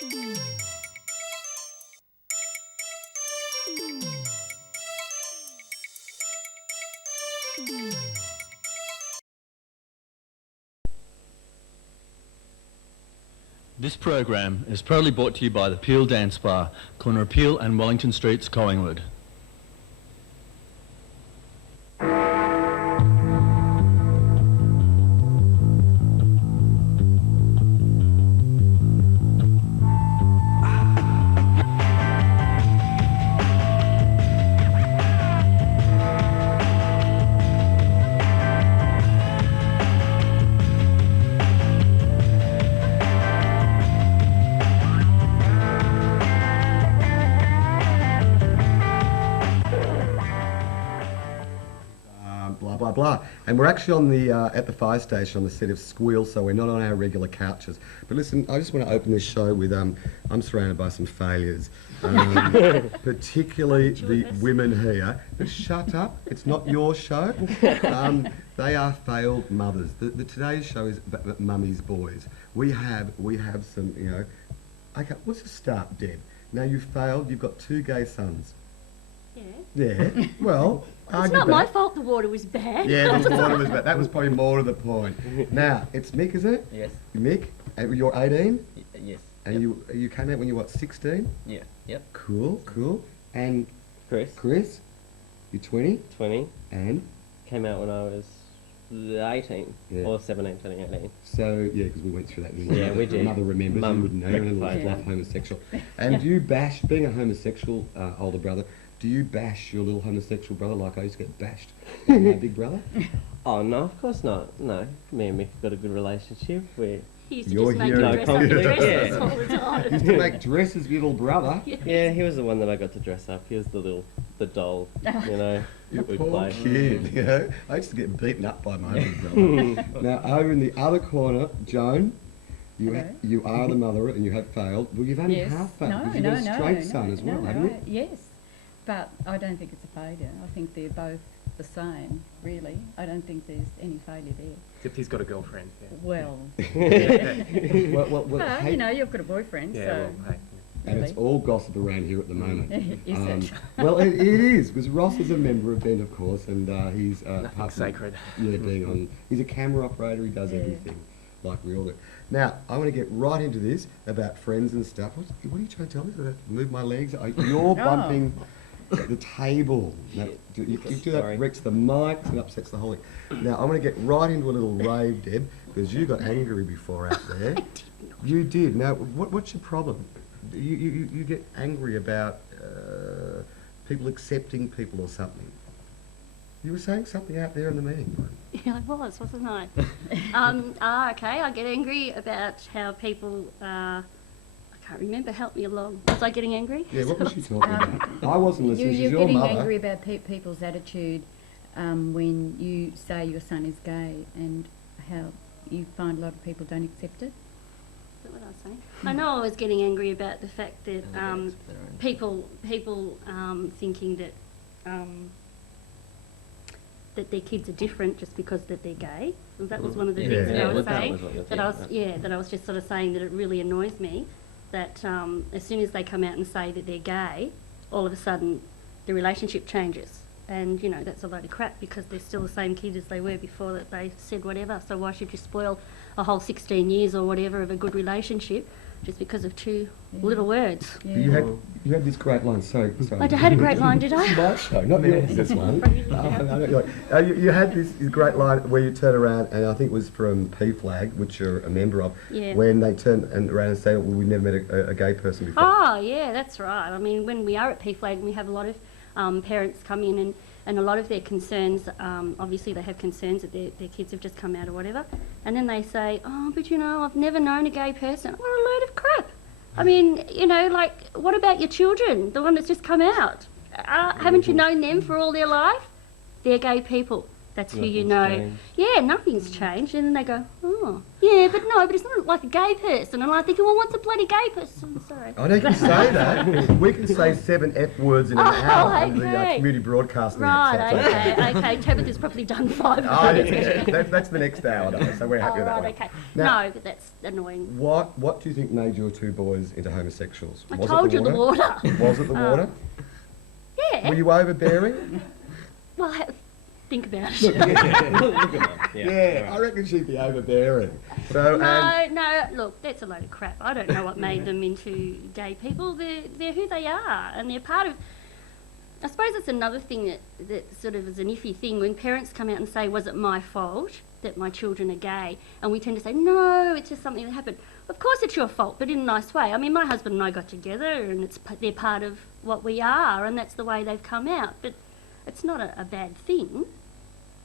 This program is proudly brought to you by the Peel Dance Bar, corner of Peel and Wellington Streets, Collingwood. Blah. And we're actually on the at the fire station on the set of Squeal, so we're not on our regular couches. But listen, I just want to open this show with I'm surrounded by some failures, particularly the women here. But shut up! It's not your show. They are failed mothers. The today's show is Mummy's boys. We have some, you know. Okay, let's just start, Deb. Now you've failed. You've got 2 gay sons. Yeah. Well. It's not my fault the water was bad. Yeah, the water was bad. That was probably more to the point. Now, it's Mick, is it? Yes. Mick, and you're 18? Yes. And you came out when you were, what, 16? Yeah. Yep. Cool. And Chris, you're 20? 20. And? Came out when I was 18. Yeah. Or 17, turning 18. So, yeah, because we went through that. Yeah, we did. Mother remembers, Mum you wouldn't know, you're in life homosexual. And do you bash, being a homosexual older brother, do you bash your little homosexual brother like I used to get bashed by my big brother? Oh, no, of course not. No, me and Mick have got a good relationship. He used to You're just make here. you dress up in dresses Yeah. all the time. Used to make dresses for your little brother. Yeah, he was the one that I got to dress up. He was the doll, you know. You we poor play. kid, you know. I used to get beaten up by my big brother. Now, over in the other corner, Joan, you are the mother and you have failed. Well, you've only half failed because you've got a straight son as well, haven't you? Yes, but I don't think it's a failure. I think they're both the same, really. I don't think there's any failure there. Except he's got a girlfriend. Yeah. Well, Well, hey, you know, you've got a boyfriend, Yeah, so... well, hey. and it's all gossip around here at the moment. Is it? Well, it is, because Ross is a member of Ben, of course, and he's Nothing sacred. being on. He's a camera operator. He does everything, like we all do. Now, I want to get right into this about friends and stuff. What are you trying to tell me? Did I move my legs? You're bumping the table. Now, you do that, wrecks the mic and upsets the whole thing. Now, I want to get right into a little rave, Deb, because you got angry before out there. You did. Now, what's your problem? You get angry about people accepting people or something. You were saying something out there in the meeting. Yeah, I was, wasn't I? Okay, I get angry about how people, I can't remember, help me along. Was I getting angry? Yeah, what was she talking about? I wasn't listening, she's You're your getting mother. angry about people's attitude when you say your son is gay and how you find a lot of people don't accept it. Is that what I was saying? I know I was getting angry about the fact that people thinking that that their kids are different just because that they're gay. That was one of the things that I was saying. That I was just sort of saying that it really annoys me that as soon as they come out and say that they're gay, all of a sudden the relationship changes. And, you know, that's a load of crap because they're still the same kid as they were before that they said whatever. So why should you spoil a whole 16 years or whatever of a good relationship just because of two little words? Yeah. You had this great line, sorry. I had a great line, did I? This is my show, not yours, this one. You had this great line where you turn around, and I think it was from P-Flag, which you're a member of, when they turn around and say, well, we've never met a gay person before. Oh, yeah, that's right. I mean, when we are at P-Flag, we have a lot of parents come in and a lot of their concerns, obviously they have concerns that their kids have just come out or whatever, and then they say, oh, but you know, I've never known a gay person. What a load of crap. I mean, you know, like, what about your children, the one that's just come out? Haven't you known them for all their life? They're gay people. That's who you know. Changed. Yeah, nothing's changed. And then they go, oh, Oh, yeah, but no, but it's not like a gay person. And I'm thinking, well, what's a bloody gay person? Sorry. I know you can say that. We can say 7 F words in an hour under the okay. Community Broadcasting Right, Act. So that's okay, okay. Tabitha's probably done 5 Oh, minutes. yeah. That's the next hour, though, so we're happy with that Right, one. okay. Now- No, but that's annoying. What do you think made your 2 boys into homosexuals? I Was told it you the water. Was it the water? Yeah. Were you overbearing? Well, think about it. Look, Yeah. I reckon she'd be overbearing. So, No, look, that's a load of crap. I don't know what made them into gay people. They're who they are, and they're part of... I suppose it's another thing that sort of is an iffy thing when parents come out and say, was it my fault that my children are gay? And we tend to say, no, it's just something that happened. Of course it's your fault, but in a nice way. I mean, my husband and I got together and they're part of what we are, and that's the way they've come out. But it's not a bad thing,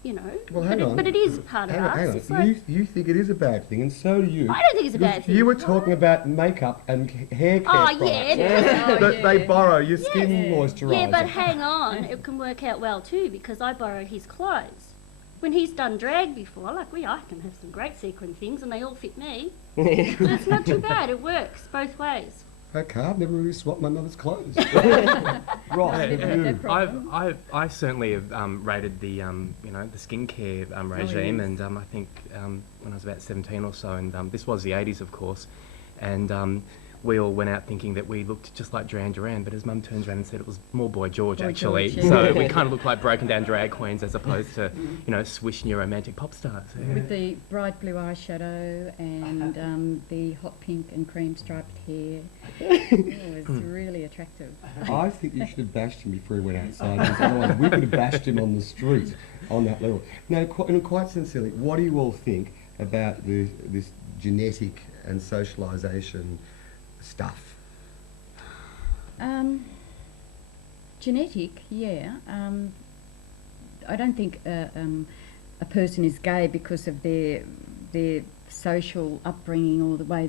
you know. well, hang on. But it is part of us. Hang on. It's like, You think it is a bad thing, and so do you. I don't think it's a bad Because thing. You were talking about makeup and hair care Oh, products yeah. that they borrow your skin moisturiser. Yeah, but hang on, it can work out well too because I borrow his clothes. When he's done drag before, I can have some great sequin things and they all fit me. It's not too bad, it works both ways. Okay, I've never really swapped my mother's clothes. Yeah, Right. yeah. I certainly have rated the the skincare regime, yes. and I think when I was about 17 or so, and this was the 80s, of course, and we all went out thinking that we looked just like Duran Duran, but his mum turns around and said it was more Boy George Boy actually. George, yeah. So we kind of looked like broken down drag queens as opposed to swish new romantic pop stars. Yeah. With the bright blue eyeshadow and the hot pink and cream striped hair. It was really attractive. I think you should have bashed him before he went outside. Because otherwise we could have bashed him on the street on that level. Now, quite sincerely, what do you all think about this genetic and socialisation stuff? Genetic, yeah. I don't think a person is gay because of their social upbringing or the way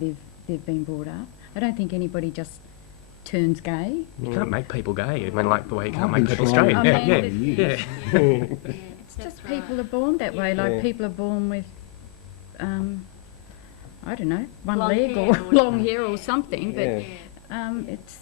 they've been brought up. I don't think anybody just turns gay. You can't make people gay. I mean, like the way you can't I've make been people trying straight. I Yeah, mean, yeah, yeah. It's just people are born that way. Like people are born with, I don't know, one Long leg hair or or long hair or something. Yeah. But it's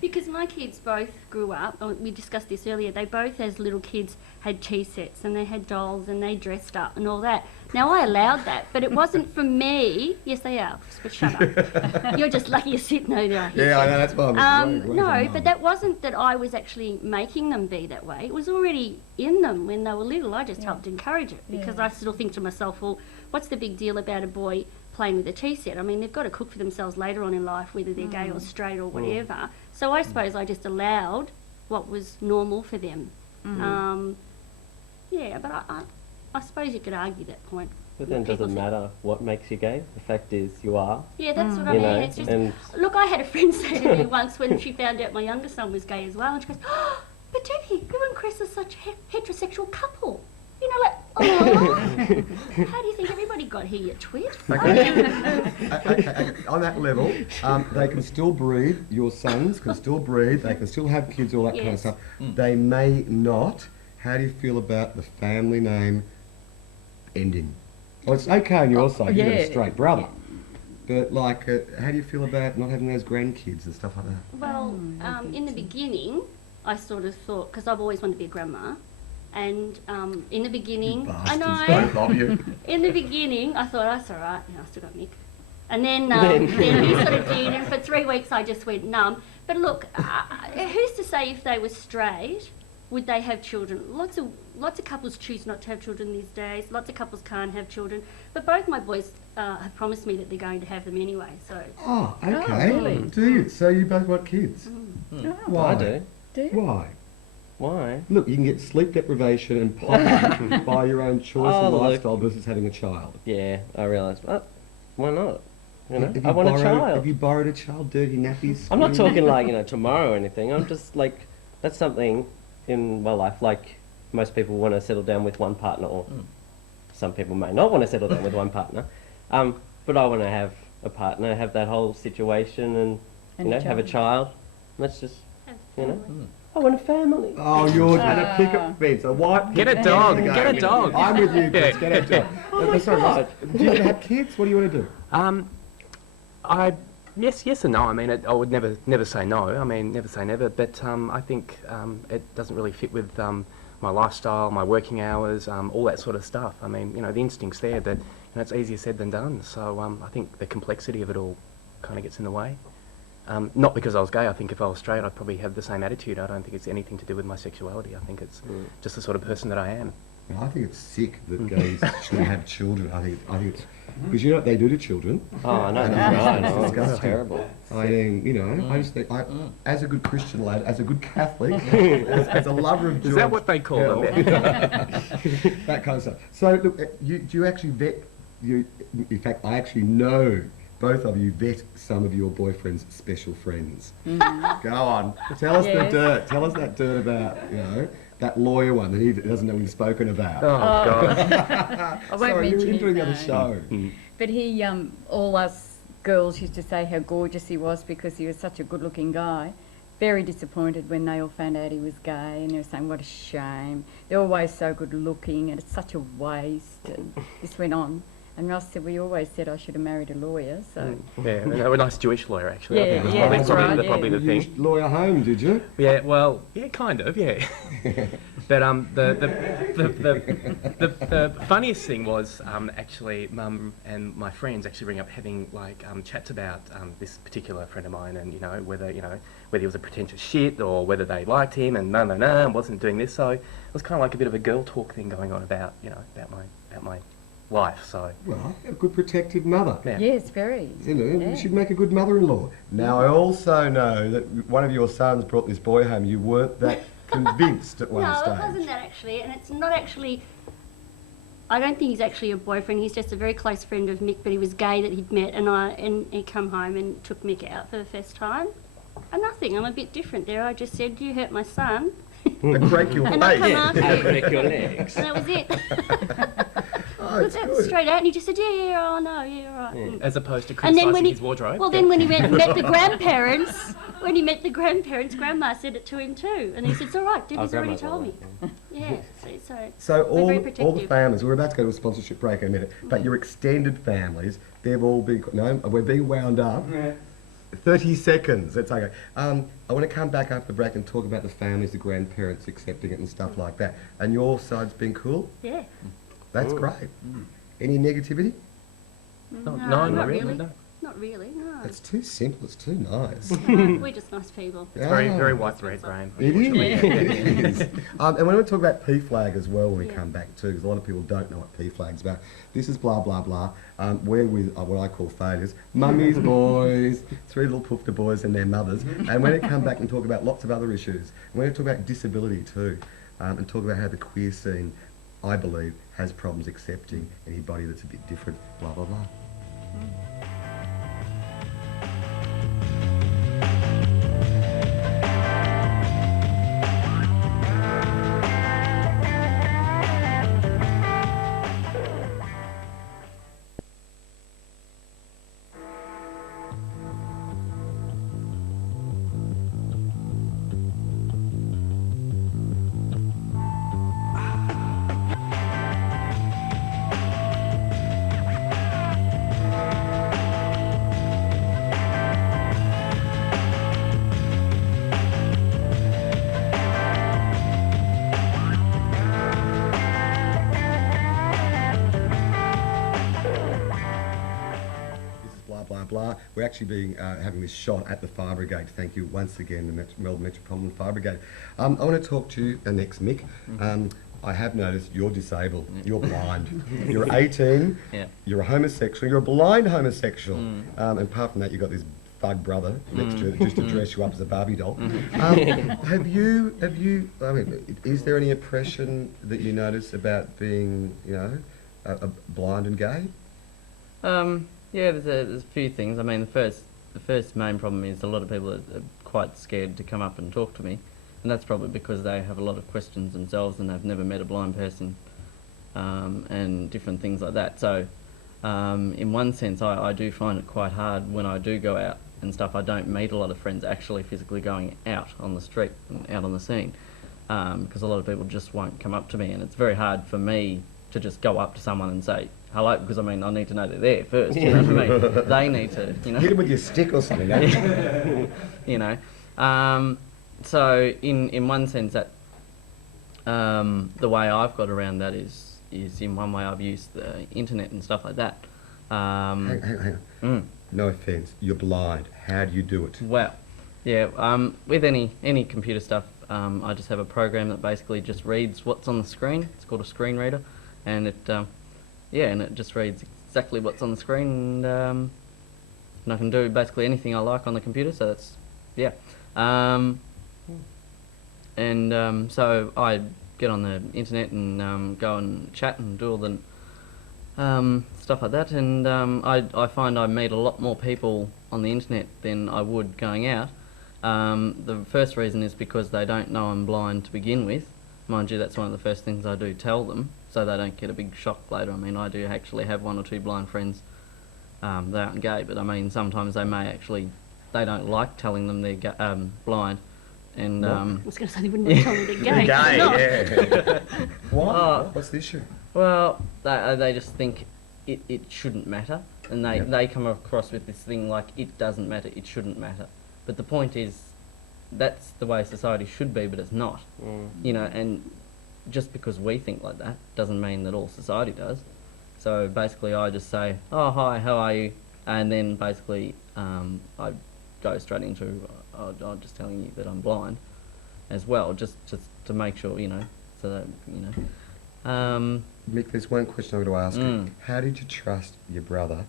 Because my kids both grew up, we discussed this earlier, they both as little kids had tea sets and they had dolls and they dressed up and all that. Now I allowed that, but it wasn't for me. Yes, they are, but shut up. You're just lucky you're sitting over there. Yeah, I know, that's why I'm No, but that wasn't that I was actually making them be that way. It was already in them when they were little. I just helped encourage it because Yeah. I still think to myself, well, what's the big deal about a boy playing with a tea set? I mean, they've got to cook for themselves later on in life, whether they're gay or straight or whatever. So I suppose I just allowed what was normal for them. Yeah, but I suppose you could argue that point. But then People does it think- matter what makes you gay? The fact is you are. Yeah, that's what I You mean. know, It's just, and look, I had a friend say to me once when she found out my younger son was gay as well, and she goes, oh, but Debbie, you and Chris are such a heterosexual couple. You know, like, oh, how do you think everybody got here, you twit? Okay, on that level, they can still breed, your sons can still breed, they can still have kids, all that kind of Yes. stuff. They may not. How do you feel about the family name ending? Well, it's okay on your side, you're a straight brother. But, like, how do you feel about not having those grandkids and stuff like that? Well, in the beginning, I sort of thought, because I've always wanted to be a grandma, and in the beginning, I know, both of you. in the beginning, I thought, that's all right, you know, I still got Mick. And then he sort of did, and for 3 weeks I just went numb. But look, who's to say if they were straight, would they have children? Lots of couples choose not to have children these days. Lots of couples can't have children. But both my boys have promised me that they're going to have them anyway. So Oh, okay. really? Do you? So you both want kids? Why? I do. Do you? Why? Why? Look, you can get sleep deprivation and poverty by your own choice Oh, and look. lifestyle versus having a child. Yeah, I realise. But why not? You know, Have I want a borrowed- child. Have you borrowed a child? Dirty nappies? I'm not screaming? talking like, tomorrow or anything. I'm just like, that's something in my life. Like, most people want to settle down with one partner, or some people may not want to settle down with one partner. But I want to have a partner, have that whole situation, and And a have a child. Let's just, have you know. family. I want a family. Oh, you're and a picket fence, a white Get a picket dog, fence. get a dog. I'm with you, Chris. Get a dog. Oh my Sorry, God. do you want to have kids? What do you want to do? Yes and no. I mean, I would never say no. I mean, never say never. But I think it doesn't really fit with my lifestyle, my working hours, all that sort of stuff. I mean, you know, the instinct's there, but it's easier said than done. So I think the complexity of it all kind of gets in the way. Not because I was gay. I think if I was straight, I'd probably have the same attitude. I don't think it's anything to do with my sexuality. I think it's just the sort of person that I am. I think it's sick that gays should have children. I think it's because you know what they do to children. Oh, I know, that's right. It's Oh, it's disgusting. terrible. I mean, you know, I just think, as a good Christian lad, as a good Catholic, as a lover of George Is that what they call Bell, them? that kind of stuff. So, look, do you actually vet? In fact, I actually know both of you vet some of your boyfriend's special friends. Go on, tell us the Yes. dirt. Tell us that dirt about that lawyer one that he doesn't know what he's spoken about. Oh, God. I won't Sorry, you were mention entering the other his show. But he, all us girls used to say how gorgeous he was because he was such a good-looking guy. Very disappointed when they all found out he was gay, and they were saying, what a shame. They're always so good-looking, and it's such a waste. And this went on. And Ross said, we always said I should have married a lawyer, so... Yeah, a nice Jewish lawyer, actually. I Yeah, think was yeah, probably, that's probably, right, the, yeah. probably the You thing. used lawyer home, did you? Yeah, well, yeah, kind of, yeah. But the funniest thing was actually Mum and my friends actually bring up having like chats about this particular friend of mine, and whether he was a pretentious shit or whether they liked him, and no, and wasn't doing this. So it was kind of like a bit of a girl talk thing going on about my life. So Well, a good protective mother. yeah. Yes, very. You know, Yeah. you should make a good mother-in-law. Now, I also know that one of your sons brought this boy home. You weren't that convinced at one No, stage. it wasn't that actually, and it's not actually. I don't think he's actually a boyfriend. He's just a very close friend of Mick, but he was gay that he'd met, and he come home and took Mick out for the first time. And nothing. I'm a bit different there. I just said, "You hurt my son," And break your and I come face. after And you. break your legs. And that was it. Oh, it's That's good. straight out, and he just said, "Yeah, oh no, yeah, all right." Mm. As opposed to And then criticising when he, his wardrobe. well, then when he met the grandparents, Grandma said it to him too, and he said, "It's all right, Debbie's already Grandma's told me." all right, Yeah, so So We're very all the protective. families, we're about to go to a sponsorship break in a minute, but your extended families, they've all been, no, we're being wound up. 30 seconds, that's okay. I want to come back after the break and talk about the families, the grandparents accepting it and stuff like that. And your side's been cool? yeah. That's great. Any negativity? No, not not really. No. Not really, no. It's too simple, it's too nice. No, we're just nice people. It's very, Ah. very white bread, Graeme. It unfortunately. is. It is. And we want to talk about P-Flag as well when we Yeah. come back too, because a lot of people don't know what P-Flag's about. This is blah, blah, blah. We're with what I call failures. Mummies, boys, three little poofter boys and their mothers. And we're going to come back and talk about lots of other issues. We're going to talk about disability too, and talk about how the queer scene, I believe, has problems accepting anybody that's a bit different, blah, blah, blah. This is blah, blah, blah. We're actually having this shot at the Fire Brigade. Thank you once again, the Melbourne Metropolitan Fire Brigade. I want to talk to you next, Mick. I have noticed you're disabled. You're blind. You're 18. Yeah. You're a homosexual. You're a blind homosexual. And apart from that, you've got this thug brother next to you that used to dress you up as a Barbie doll. Have you, I mean, is there any oppression that you notice about being, a blind and gay? Yeah, there's a few things. I mean, the first main problem is a lot of people are quite scared to come up and talk to me, and that's probably because they have a lot of questions themselves and they've never met a blind person, and different things like that. So, in one sense, I do find it quite hard when I do go out and stuff, I don't meet a lot of friends actually physically going out on the street and out on the scene, because a lot of people just won't come up to me, and it's very hard for me to just go up to someone and say hello, because I mean I need to know they're there first. You know what I mean? They need to, you know. Hit him with your stick or something. You know. So in one sense that the way I've got around that is in one way I've used the internet and stuff like that. Hang on. No offence, you're blind. How do you do it? Well, yeah, with any computer stuff, I just have a program that basically just reads what's on the screen. It's called a screen reader, and it just reads exactly what's on the screen, and I can do basically anything I like on the computer. So that's so I get on the internet and go and chat and do all the stuff like that, and I find I meet a lot more people on the internet than I would going out. The first reason is because they don't know I'm blind to begin with. Mind you, that's one of the first things I do tell them, so they don't get a big shock later. I mean, I do actually have one or two blind friends. They aren't gay, but I mean, sometimes they don't like telling them they're blind. And I was going to say they wouldn't want to tell me they're gay. Yeah. What? What's the issue? Well, they just think it shouldn't matter, and they come across with this thing like it doesn't matter, it shouldn't matter. But the point is, that's the way society should be, but it's not. You know, and just because we think like that doesn't mean that all society does. So basically I just say, oh hi, how are you? And then basically I go straight into I'm just telling you that I'm blind as well, just to make sure, you know, so that, you know. Mick, there's one question I'm going to ask you. How did you trust your brother,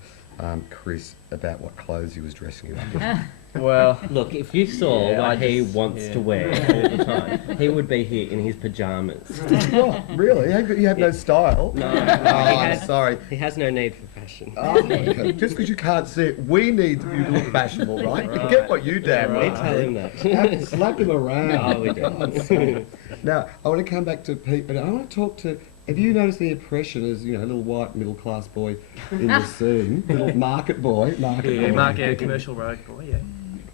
Chris, about what clothes he was dressing you up in? Well, look, if you saw Yeah, what he wants to wear all the time, he would be here in his pyjamas. What? Really? You have no style? No, I'm sorry. He has no need for fashion. Oh, okay. Just because you can't see it, we need you to look fashionable, right? Forget what you damn We right. tell him that. Have to slap him around. No, we God's don't. sake. Now, I want to come back to Pete, but I want to talk to... Have you noticed the impression as, you know, a little white middle-class boy in the scene? Little market boy. Commercial road boy, yeah.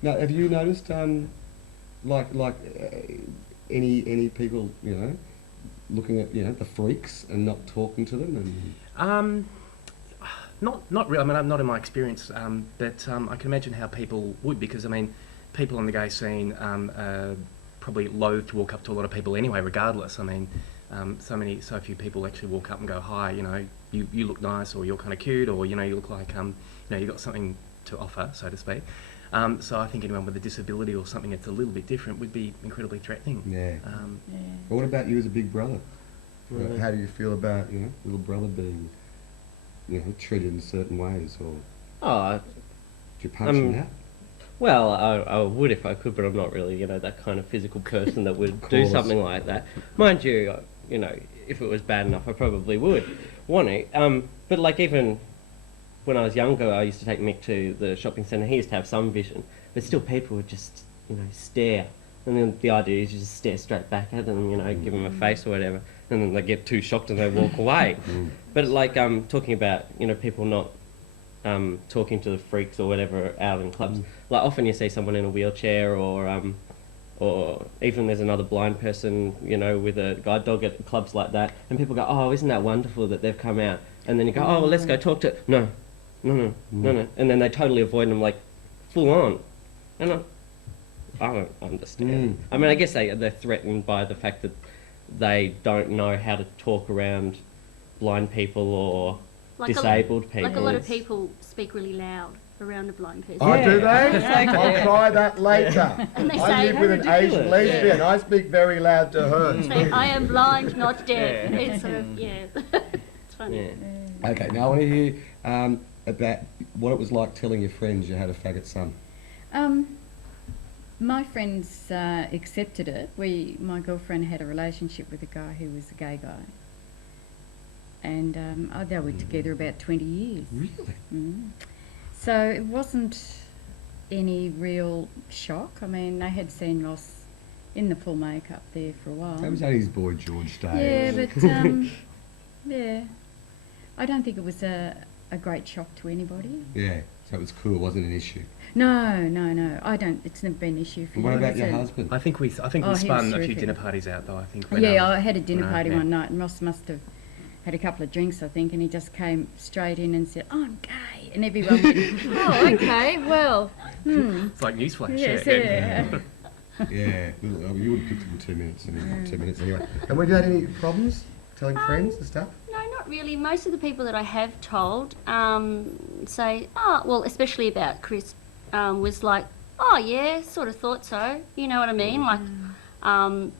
Now, have you noticed, any people, you know, looking at, you know, the freaks and not talking to them? And Not really. I mean, not in my experience, but I can imagine how people would, because I mean, people on the gay scene are probably loath to walk up to a lot of people anyway, regardless. I mean, so few people actually walk up and go, hi, you know, you look nice, or you're kind of cute, or you know, you look like you know, you got something to offer, so to speak. So I think anyone with a disability or something that's a little bit different would be incredibly threatening. yeah. But what about you as a big brother? How do you feel about, you know, little brother being, you know, treated in certain ways, or Oh, do you punch him out? well, I would if I could, but I'm not really, you know, that kind of physical person that would do course. something like that. Mind you, you know, if it was bad enough, I probably would want to. But like even when I was younger, I used to take Mick to the shopping centre. He used to have some vision, but still people would just, you know, stare. And then the idea is you just stare straight back at them, you know, give them a face or whatever, and then they get too shocked and they walk away. But like talking about, you know, people not talking to the freaks or whatever out in clubs. Like often you see someone in a wheelchair, or even there's another blind person, you know, with a guide dog at clubs like that, and people go, oh, isn't that wonderful that they've come out? And then you go, oh, well, let's go talk to... No. And then they totally avoid them, like, full on. And I don't understand. I mean, I guess they're threatened by the fact that they don't know how to talk around blind people or disabled people. Like a lot of people speak really loud around a blind person. Oh, do they? I'll try that later. And they I say, live with an Asian lesbian. I speak very loud to her. say, I am blind, not deaf. It's sort of, it's funny. Yeah. Okay, now I want to hear about what it was like telling your friends you had a faggot son. My friends accepted it. My girlfriend had a relationship with a guy who was a gay guy, and they were together about 20 years. Really? So it wasn't any real shock. I mean, they had seen Ross in the full makeup there for a while. That was at his Boy George days. Yeah, but yeah, I don't think it was a great shock to anybody. Yeah. So it was cool, it wasn't an issue. No. I don't. It's never been an issue for And what you. about your It's a- husband? I think we Oh, spun he was a few terrific. dinner parties out though. I think. When, Yeah, I had a dinner you know, party yeah. one night, and Ross must have had a couple of drinks, I think, and he just came straight in and said, "I'm gay," and everyone went, "Oh, okay, well, It's like newsflash. yes, yeah. Yeah, well, you would have picked it in 2 minutes, and 2 minutes anyway. And have you had any problems telling friends and stuff? No, not really. Most of the people that I have told say, oh, well, especially about Chris, was like, oh, yeah, sort of thought so. You know what I mean? Like, and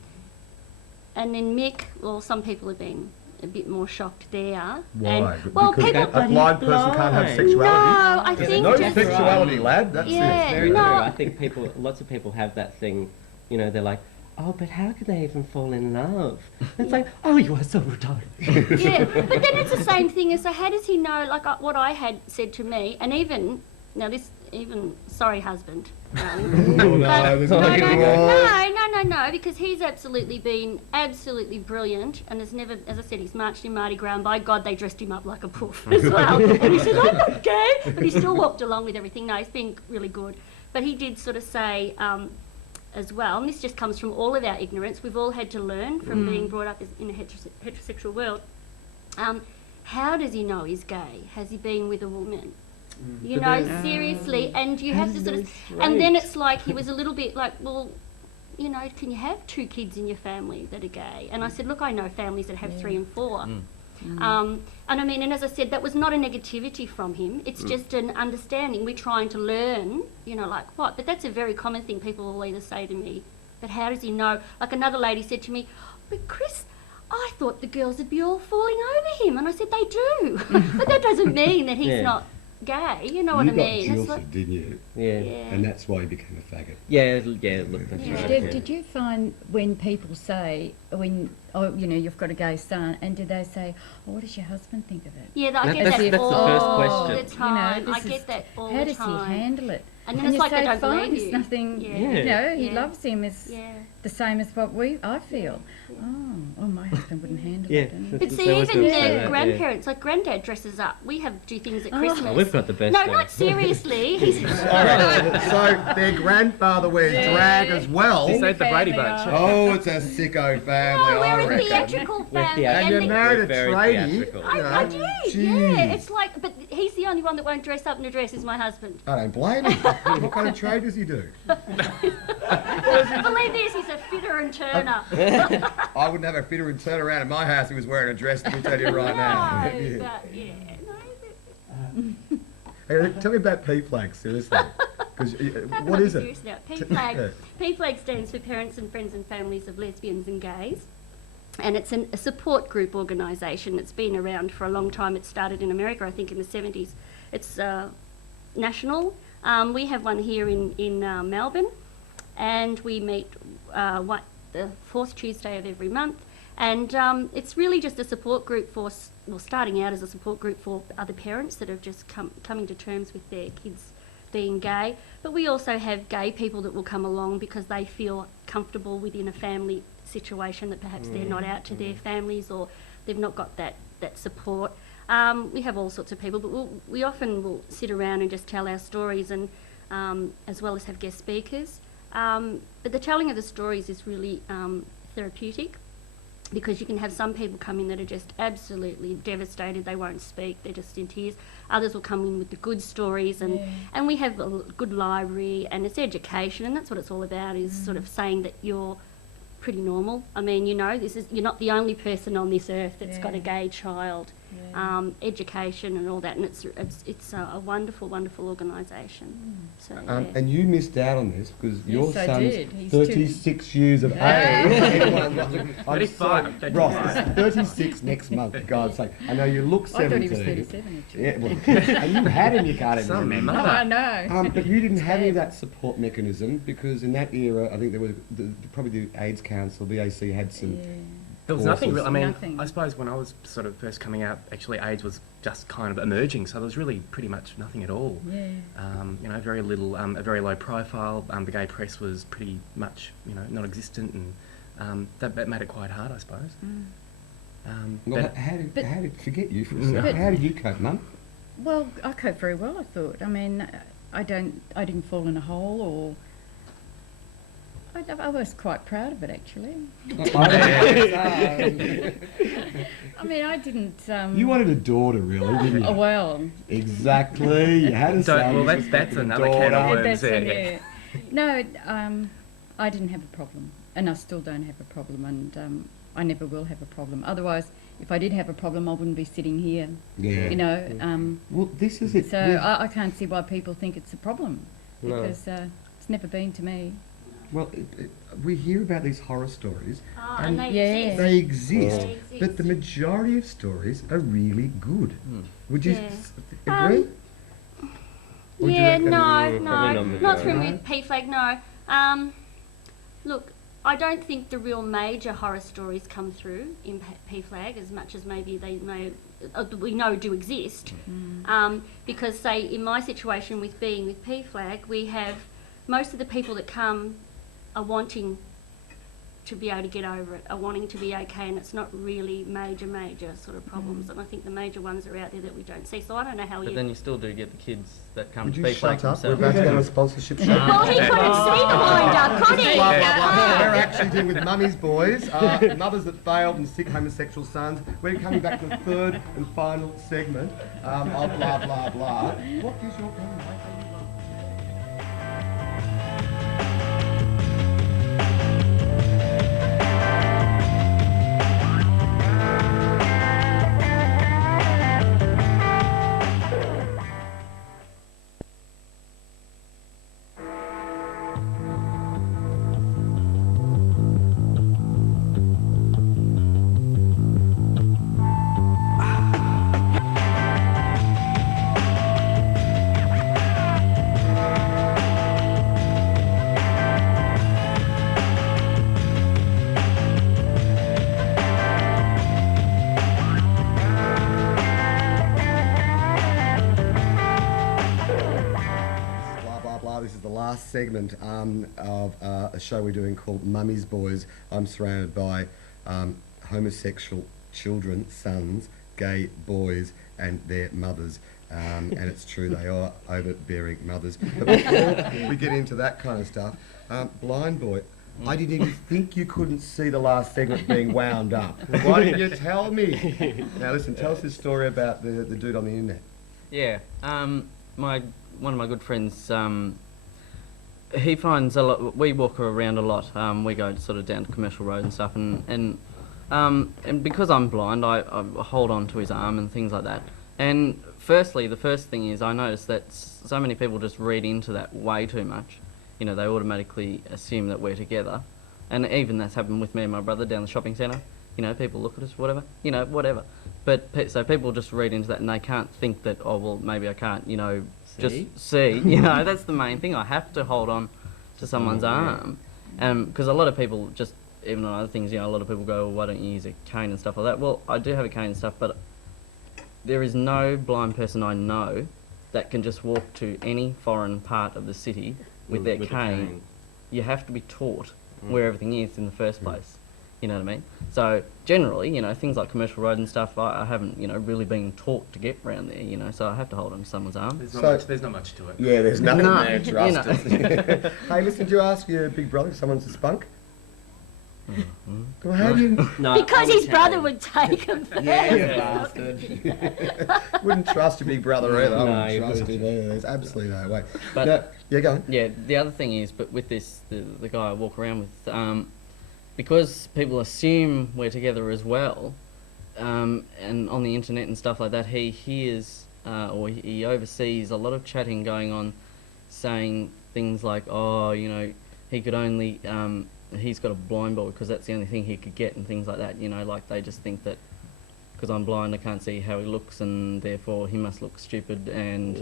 then Mick, well, some people have been a bit more shocked there. Why? And, well, Because people. a blind person can't have blind. sexuality? No, I There's think no just. sexuality, lad. That's Yeah. it. Very no. true. I think lots of people have that thing, you know, they're like, oh, but how could they even fall in love? It's like, oh, you are so retarded. Yeah, but then it's the same thing as, so how does he know, like what I had said to me, and even, now this, sorry husband, darling. Oh, But no, no, because he's absolutely been absolutely brilliant and has never, as I said, he's marched in Mardi Gras, and by God, they dressed him up like a poof as well. And he said, I'm not gay, but he still walked along with everything. No, he's been really good. But he did sort of say, as well, and this just comes from all of our ignorance, we've all had to learn from being brought up in a heterosexual world. How does he know he's gay? Has he been with a woman? You know, seriously, and you have to sort of, and then it's like he was a little bit like, well, you know, can you have 2 kids in your family that are gay? And I said, look, I know families that have 3 and 4. And I mean, and as I said, that was not a negativity from him. It's just an understanding. We're trying to learn, you know, like what? But that's a very common thing people will either say to me, but how does he know? Like another lady said to me, but Chris, I thought the girls would be all falling over him. And I said, they do. But that doesn't mean that he's Yeah. not gay, you know what You I got mean? It's like, jilted, didn't you? Yeah. And that's why you became a faggot. Yeah, look, that's Yeah. right. Deb, yeah. did you find when people say, oh, you know, you've got a gay son, and do they say, oh, what does your husband think of it? yeah, I get That's that the all first the question. time. You know, I this get is- that all How the does time. he handle it? And then you it's like they say, don't fine, believe it's you. nothing, Yeah. you know, he Yeah. loves him as Yeah. the same as what I feel. Oh, my husband wouldn't handle Yeah. it. And But They see, always even do the say that, yeah. grandparents, like granddad dresses up. We do things at Christmas. Oh, we've got the best. No, though. not seriously. He's So their grandfather wears drag as well. They saved the Brady Bunch. Oh, it's a sicko family, no, we're I a reckon. theatrical We're family. And you're the- married a We're very tradie. theatrical. you know. I do, yeah. Jeez. It's like, but he's the only one that won't dress up in a dress is my husband. I don't blame him. What kind of trade does he do? Believe this, he's a fitter and turner. I wouldn't have a fitter and turn around in my house who was wearing a dress, let me tell you right now. No, but yeah, no. Hey, tell me about P-Flag, seriously. Because what is it? Serious now. P-Flag. P-Flag stands for Parents and Friends and Families of Lesbians and Gays. And it's a support group organisation. It's been around for a long time. It started in America, I think, in the 70s. It's national. We have one here in Melbourne, and we meet the 4th Tuesday of every month. And it's really just a support group for, well, starting out as a support group for other parents that have just coming to terms with their kids being gay. But we also have gay people that will come along because they feel comfortable within a family situation that perhaps they're not out to their families, or they've not got that support. We have all sorts of people, but we often will sit around and just tell our stories, and as well as have guest speakers. But the telling of the stories is really therapeutic, because you can have some people come in that are just absolutely devastated, they won't speak, they're just in tears. Others will come in with the good stories, and we have a good library, and it's education, and that's what it's all about, is sort of saying that you're pretty normal. I mean, you know, you're not the only person on this earth that's got a gay child. Education and all that, and it's a wonderful, wonderful organisation. So And you missed out on this because your Yes, I son's did. He's 36 years of age. I'm 35, sorry, 35. Ross, he's 36 next month, for God's sake. I know you look I thought 17. he was 37 actually. Yeah, well, and you had him, you can't even Some remember. mother. I know. But you didn't have any of that support mechanism, because in that era, I think there was probably the AIDS Council, BAC, had some. There was nothing real. I mean, Nothing. I suppose when I was sort of first coming out, actually AIDS was just kind of emerging, so there was really pretty much nothing at all. Yeah. You know, very little, a very low profile. The gay press was pretty much, you know, non-existent, and that made it quite hard, I suppose. Well, But how did forget you for a second? How did you cope, Mum? Well, I cope very well, I thought. I mean, I didn't fall in a hole, or I was quite proud of it, actually. I mean, I didn't. You wanted a daughter, really, didn't you? Oh, well. Exactly. You had a son. Well, you that's just another wanted a can of daughter. worms. That's Yeah. No, I didn't have a problem, and I still don't have a problem, and I never will have a problem. Otherwise, if I did have a problem, I wouldn't be sitting here. Yeah. You know. Well, this is it. So I can't see why people think it's a problem, No. because it's never been to me. Well, we hear about these horror stories, And they Yeah. exist. they exist, They exist. but the majority of stories are really good. Would you Yeah. agree? Or do you Yeah, reckon- no, probably no, not not through majority. with P-Flag, no. Look, I don't think the real major horror stories come through in P-Flag as much as maybe they may, we know do exist. Because, say, in my situation with being with P-Flag, we have most of the people that come are wanting to be able to get over it, are wanting to be okay, and it's not really major sort of problems. And I think the major ones are out there that we don't see. So I don't know how But you... then you still do get the kids that come Would to you be like shut up? We're themselves. about to go to a sponsorship show. Well, he couldn't see the wind up, could he? Blah, blah, blah. We're actually dealing with Mummys Boys, mothers that failed and sick homosexual sons. We're coming back to the third and final segment of blah, blah, blah. What is your problem, mate? This is the last segment of a show we're doing called Mummys Boys. I'm surrounded by homosexual children, sons, gay boys, and their mothers. And it's true, they are overbearing mothers. But before we get into that kind of stuff, blind boy, I didn't even think you couldn't see the last segment being wound up. Why didn't you tell me? Now listen, tell us this story about the dude on the internet. Yeah, one of my good friends, he finds a lot. We walk around a lot. We go sort of down to Commercial Road and stuff, and because I'm blind, I hold on to his arm and things like that. And firstly, the first thing is I noticed that so many people just read into that way too much. You know, they automatically assume that we're together, and even that's happened with me and my brother down the shopping centre. You know, people look at us, whatever. You know, whatever. But so people just read into that, and they can't think that, oh well, maybe I can't. You know, just see. You know, that's the main thing. I have to hold on to someone's arm, because a lot of people just, even on other things, you know, a lot of people go, well, why don't you use a cane and stuff like that? Well, I do have a cane and stuff, but there is no blind person I know that can just walk to any foreign part of the city with their cane. You have to be taught where everything is in the first place. You know what I mean? So generally, you know, things like Commercial Road and stuff, I haven't, you know, really been taught to get round there. You know, so I have to hold on to someone's arm. There's not much to it. Yeah, there's nothing No, there, you trust know. us. Hey, listen, did you ask your big brother if someone's a spunk? Well, how do you... No, Because his brother would take him first. Wouldn't trust your big brother either. I No, wouldn't you trust wouldn't. him either. There's absolutely no way. But- No, yeah, go on. Yeah, the other thing is, but with this, the guy I walk around with, because people assume we're together as well, and on the internet and stuff like that, he hears or he oversees a lot of chatting going on, saying things like, oh, you know, he could only, he's got a blind boy because that's the only thing he could get, and things like that. You know, like they just think that because I'm blind, I can't see how he looks, and therefore he must look stupid, and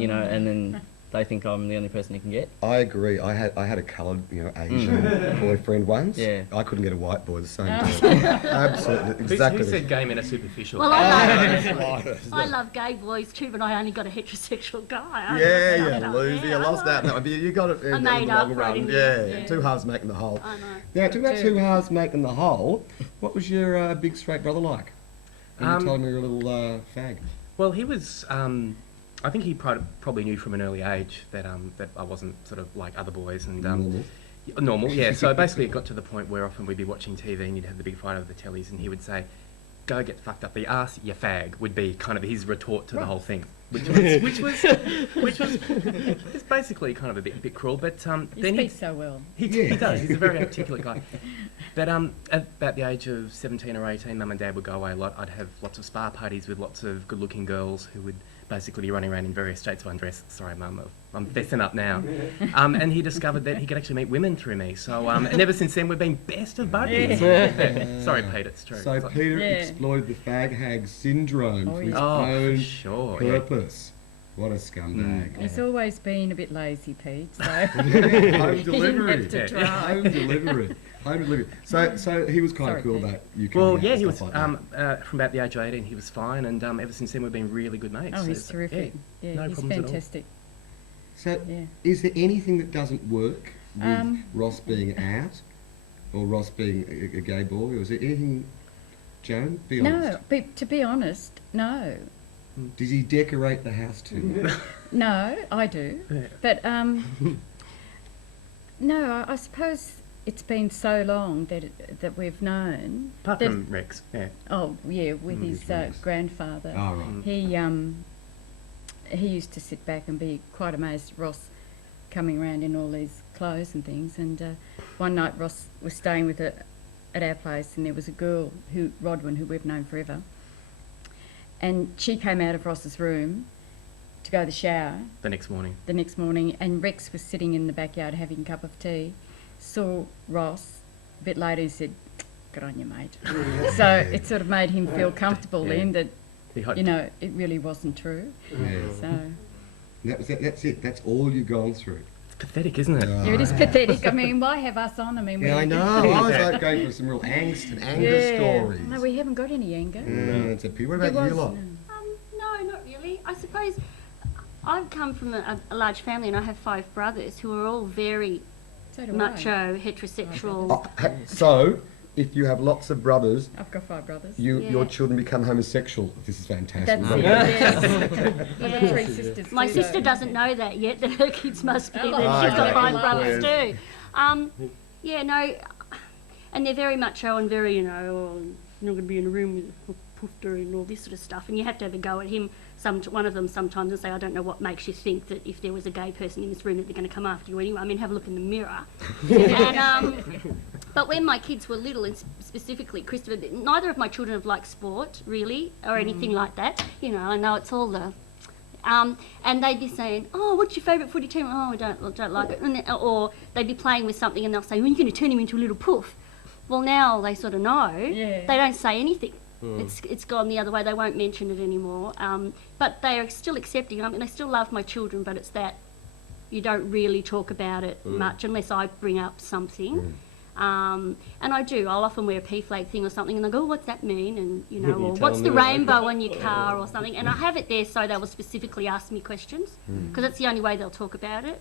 you know, and then they think I'm the only person he can get. I agree. I had a coloured, Asian boyfriend once. Yeah. I couldn't get a white boy the same time. Absolutely, exactly. Who said gay men are superficial? Well, I I love gay boys too, but I only got a heterosexual guy. Yeah, I you loser. You lost that. No, but you got it in the made long up run. for it, Yeah, yeah. two halves making the whole. I know. Now, talking about two halves making the whole, what was your big straight brother like? You told me you were a little fag. Well, he was. I think he probably knew from an early age that that I wasn't sort of like other boys and normal. Yeah. So basically, it got to the point where often we'd be watching TV and you'd have the big fight over the tellies, and he would say, "Go get fucked up the arse, you fag," would be kind of his retort to the whole thing, which was it's basically kind of a bit cruel. But You then speak so well. he does. He's a very articulate guy. But at about the age of 17 or 18, Mum and Dad would go away a lot. I'd have lots of spa parties with lots of good-looking girls who would basically be running around in various states of undress. Sorry, Mum, I'm fessing up now. And he discovered that he could actually meet women through me. So, and ever since then, we've been best of buddies. Sorry, Pete, it's true. So Peter exploited the fag hag syndrome for his own purpose. What a scumbag. He's always been a bit lazy, Pete, so Home delivery. He didn't have to try. Home delivery. Home delivery. So he was kind of cool Pete. that you came Well, out yeah, and he was, stuff like that. from about the age of 18, he was fine, and ever since then we've been really good mates. Oh, So he's it's- terrific. Yeah, no he's problems at all. fantastic. So Yeah. is there anything that doesn't work with Um, Ross being out or Ross being a gay boy? Or is there anything, Joan? Be honest. No, but to be honest, no. Does he decorate the house too much? No, I do. Yeah. But no, I suppose it's been so long that we've known. Apart that- from Rex, yeah. Oh yeah, with his his Rex. grandfather. Oh, right. He used to sit back and be quite amazed at Ross coming around in all these clothes and things. And one night Ross was staying with at our place, and there was a girl Rodwin, who we've known forever. And she came out of Ross's room to go to the shower The next morning. the next morning, and Rex was sitting in the backyard having a cup of tea, saw Ross. A bit later he said, "Good on you, mate." So it sort of made him feel comfortable then that, He hoped. you know, it really wasn't true. Yeah. So That's it. That's all you've gone through. It's pathetic, isn't it? yeah, it is pathetic. I mean, why have us on? I mean, Yeah, I know. I was like going for some real angst and anger stories. No, we haven't got any anger. It's a pity. What There about you was lot? none. No, not really. I suppose I've come from a large family, and I have 5 brothers who are all very So do macho, heterosexual. Oh, so, if you have lots of brothers, I've got 5 brothers. your Yeah. children become homosexual. This is fantastic. That's We've it. got- Yes. I've got 3 sisters. My too, sister though. doesn't know that yet, that her kids must be Oh, there. She's got okay. 5 brothers Yes. too. Yeah, no, and they're very macho and very, you're not going to be in a room with a poofter and all this sort of stuff. And you have to have a go at him, one of them sometimes, and say, I don't know what makes you think that if there was a gay person in this room that they're going to come after you anyway. I mean, have a look in the mirror. But when my kids were little, and specifically Christopher, neither of my children have liked sport, really, or anything like that. You know, I know it's all the... and they'd be saying, "Oh, what's your favourite footy team?" "Oh, I don't like it." Or they'd be playing with something and they'll say, "Well, you're going to turn him into a little poof." Well, now they sort of know. Yeah. They don't say anything. It's gone the other way. They won't mention it anymore. But they are still accepting. I mean, I still love my children, but it's that you don't really talk about it much unless I bring up something. And I do. I'll often wear a P flag thing or something, and they go, "Oh, what's that mean?" And you know, You or tell "What's them the the right- rainbow on your car?" or something. And I have it there so they will specifically ask me questions, because that's the only way they'll talk about it.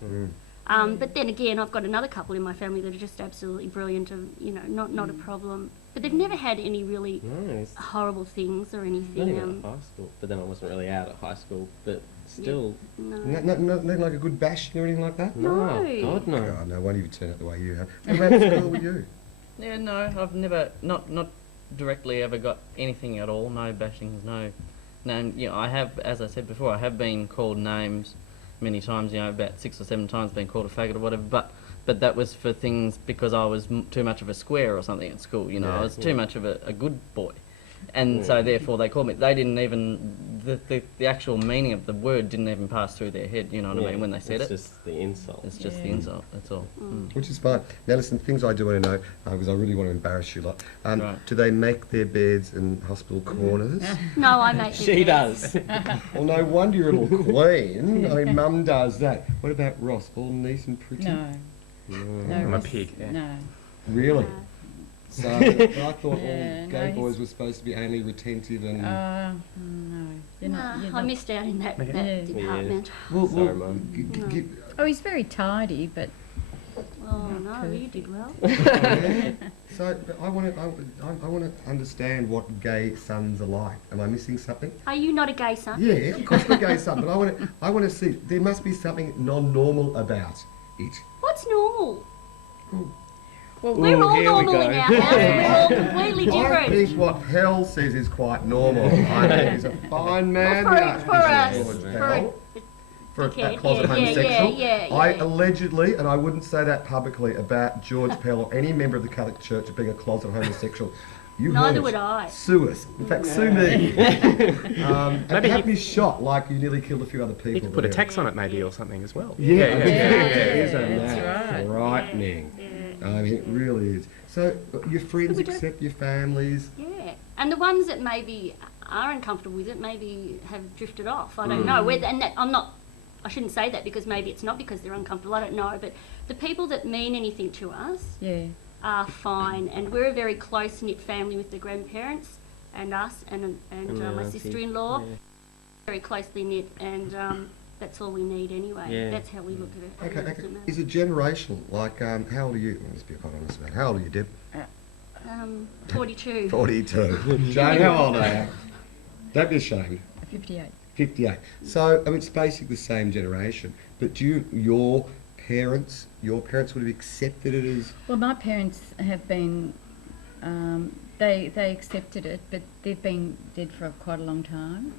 But then again, I've got another couple in my family that are just absolutely brilliant, and you know, not a problem. But they've never had any really No, it's horrible things or not anything. even at high school. But then I wasn't really out at high school. But still, No. Nothing like a good bashing or anything like that? No. God no. God, no wonder you turn out the way you have. What about school with you? Yeah, no, I've never, not directly ever got anything at all. No bashings, no name. You know, I have, as I said before, I have been called names many times. You know, about 6 or 7 times, been called a faggot or whatever. But that was for things because I was too much of a square or something at school. You know, I was too much of a good boy. And so therefore they called me. They didn't even, the actual meaning of the word didn't even pass through their head, you know what I mean, when they said it's it. just the insult. It's just the insult, that's all. Which is fine. Now listen, things I do want to know, because I really want to embarrass you lot. Right. Do they make their beds in hospital corners? No, I make She them does. Well, no wonder you're a little queen. I mean, Mum does that. What about Ross? All nice and pretty? No. No, I'm a Ross- pig. Yeah. No. Really? So I thought all Yeah, gay no, boys were supposed to be anally retentive and... No. You're Nah, not, you're I not. missed out in that Yeah. department. well, Sorry, Mum. g- Oh, he's very tidy, but Oh no, you did well. So but I want to understand what gay sons are like. Am I missing something? Are you not a gay son? Yeah, of course we're gay son, but I want to see. There must be something non-normal about it. What's normal? Well, We're all here we normal go. in our house. We're all completely I different. think what Hell says is quite normal. I think he's a fine man. Well, for us, George for Hell. For a dickhead, closet yeah, homosexual. yeah, I yeah. allegedly, and I wouldn't say that publicly about George Pell or any member of the Catholic Church being a closet homosexual. You Neither heard it. would I. Sue us. In fact, sue me. And have me shot like you nearly killed a few other people. You could put a there. tax on it maybe or something as well. Yeah, That's isn't right. that frightening? Yeah. I mean, it really is. So, your friends We don't- accept your families? Yeah, and the ones that maybe are uncomfortable with it maybe have drifted off. I don't know. And that, I shouldn't say that because maybe it's not because they're uncomfortable. I don't know. But the people that mean anything to us yeah. are fine, and we're a very close knit family with the grandparents and us and my auntie. sister-in-law. Yeah. Very closely knit, and that's all we need anyway. Yeah. That's how we look at it. Okay. Is it generational? Like, how old are you? Let's be quite honest about it. How old are you, Deb? 42. 42. Jane, how old are you? Don't be ashamed. 58. 58. So, I mean, it's basically the same generation. But your parents would have accepted it as... Well, my parents have been, they accepted it, but they've been dead for quite a long time.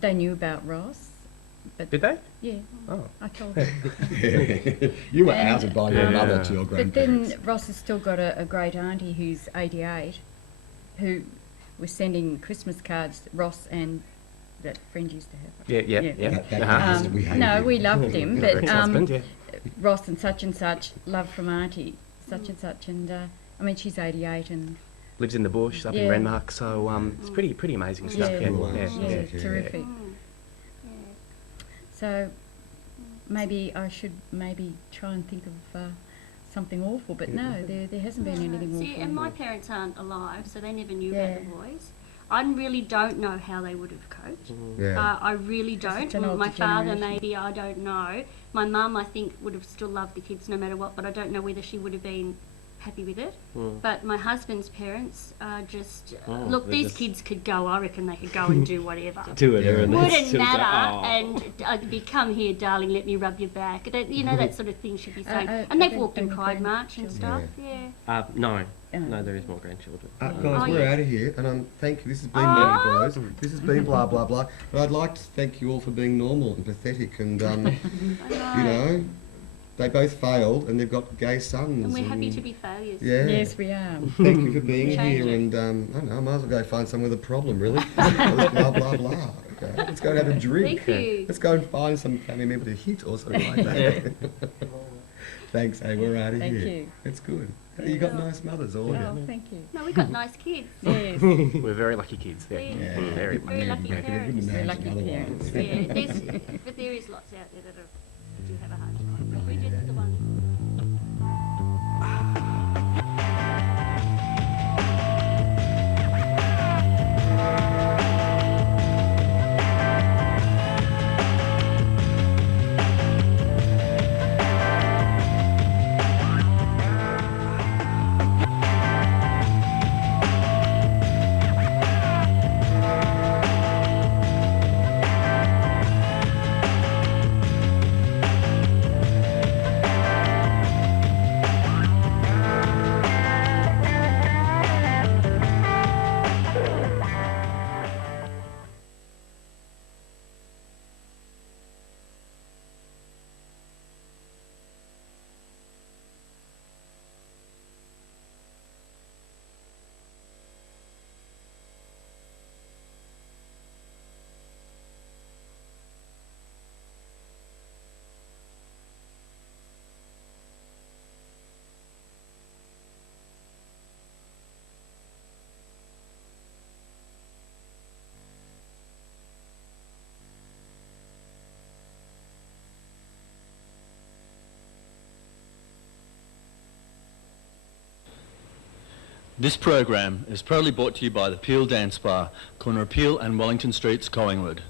They knew about Ross, but Did they? yeah, Oh. I told them. You were And, outed by your mother to your But grandparents. then Ross has still got a great auntie who's 88, who was sending Christmas cards. Ross and that friend used to have. Yeah. That Uh-huh. we hated No, him. we loved him, but Ex-husband, yeah. Ross and such, love from auntie, such and such, and I mean she's 88 and Lives in the bush up in Yeah. Renmark, so it's pretty amazing stuff. Yeah. Yeah. terrific. Yeah. So maybe I should try and think of something awful, but no, there hasn't been anything awful. See, and my parents aren't alive, so they never knew Yeah. about the boys. I really don't know how they would have coped. Yeah. I really don't. it's an My older father, generation. maybe, I don't know. My mum, I think, would have still loved the kids no matter what, but I don't know whether she would have been happy with it. But my husband's parents are just, look, they're these just- kids could go, I reckon they could go and do whatever. Do it, Yeah. and Wouldn't matter, and I'd be, come here, darling, let me rub your back. That, you know, that sort of thing should be saying. And they've walked in Pride March and stuff, yeah. No, there is more grandchildren. Guys, Oh, we're yeah. out of here, and thank you. This has been Oh. Naughty Bros. This has been blah blah blah. But I'd like to thank you all for being normal and pathetic, and you know, they both failed, and they've got gay sons. And we're happy to be failures. Yeah. Yes, we are. Thank you for being Change here, it. and I don't know, I might as well go find someone with a problem, really. Blah blah blah. Okay, let's go and have a drink. Thank you. Let's go and find some family member to hit or something like that. Thanks, hey, we're out of Thank here. you. It's good. Hey, you got nice mothers, all of Oh, you. thank you. No, we've got nice kids. Yes, We're very lucky kids. Yeah. Yeah. Very Very lucky Yeah, parents. couldn't lucky imagine parents. otherwise. Yeah, but there is lots out there that do have a hard time. But we're just the ones. This program is proudly brought to you by the Peel Dance Bar, corner of Peel and Wellington Streets, Collingwood.